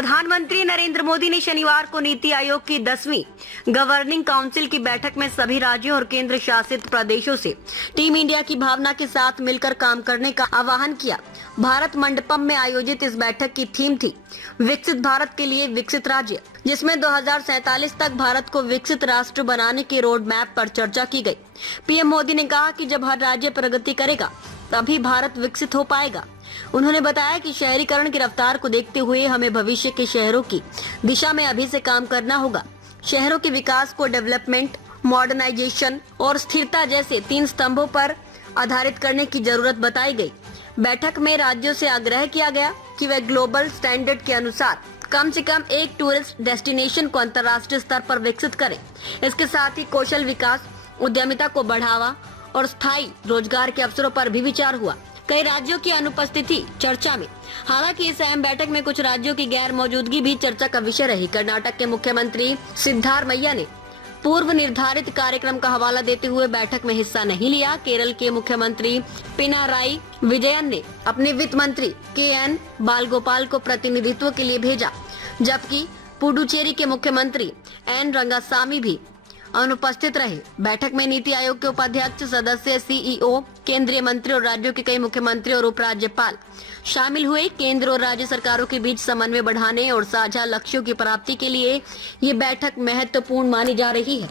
प्रधानमंत्री नरेंद्र मोदी ने शनिवार को नीति आयोग की 10वीं गवर्निंग काउंसिल की बैठक में सभी राज्यों और केंद्र शासित प्रदेशों से टीम इंडिया की भावना के साथ मिलकर काम करने का आह्वान किया। भारत मंडपम में आयोजित इस बैठक की थीम थी विकसित भारत के लिए विकसित राज्य, जिसमें 2047 तक भारत को विकसित राष्ट्र बनाने के रोड मैप पर चर्चा की गई। पीएम मोदी ने कहा कि जब हर राज्य प्रगति करेगा तभी भारत विकसित हो पाएगा। उन्होंने बताया कि शहरीकरण की रफ्तार को देखते हुए हमें भविष्य के शहरों की दिशा में अभी से काम करना होगा। शहरों के विकास को डेवलपमेंट, मॉडर्नाइजेशन और स्थिरता जैसे 3 स्तंभों पर आधारित करने की जरूरत बताई गई। बैठक में राज्यों से आग्रह किया गया कि वे ग्लोबल स्टैंडर्ड के अनुसार कम से कम एक टूरिस्ट डेस्टिनेशन को अंतर्राष्ट्रीय स्तर पर विकसित करें। इसके साथ ही कौशल विकास, उद्यमिता को बढ़ावा और स्थायी रोजगार के अवसरों पर भी विचार हुआ। कई राज्यों की अनुपस्थिति चर्चा में, हालांकि इस अहम बैठक में कुछ राज्यों की गैर मौजूदगी भी चर्चा का विषय रही। कर्नाटक के मुख्यमंत्री सिद्धारमैया ने पूर्व निर्धारित कार्यक्रम का हवाला देते हुए बैठक में हिस्सा नहीं लिया। केरल के मुख्यमंत्री पिनाराई विजयन ने अपने वित्त मंत्री KN बालगोपाल को प्रतिनिधित्व के लिए भेजा, जबकि पुडुचेरी के मुख्यमंत्री N रंगासामी भी अनुपस्थित रहे। बैठक में नीति आयोग के उपाध्यक्ष, सदस्य, CEO, केंद्रीय मंत्री और राज्यों के कई मुख्यमंत्री और उपराज्यपाल शामिल हुए। केंद्र और राज्य सरकारों के बीच समन्वय बढ़ाने और साझा लक्ष्यों की प्राप्ति के लिए ये बैठक महत्वपूर्ण मानी जा रही है।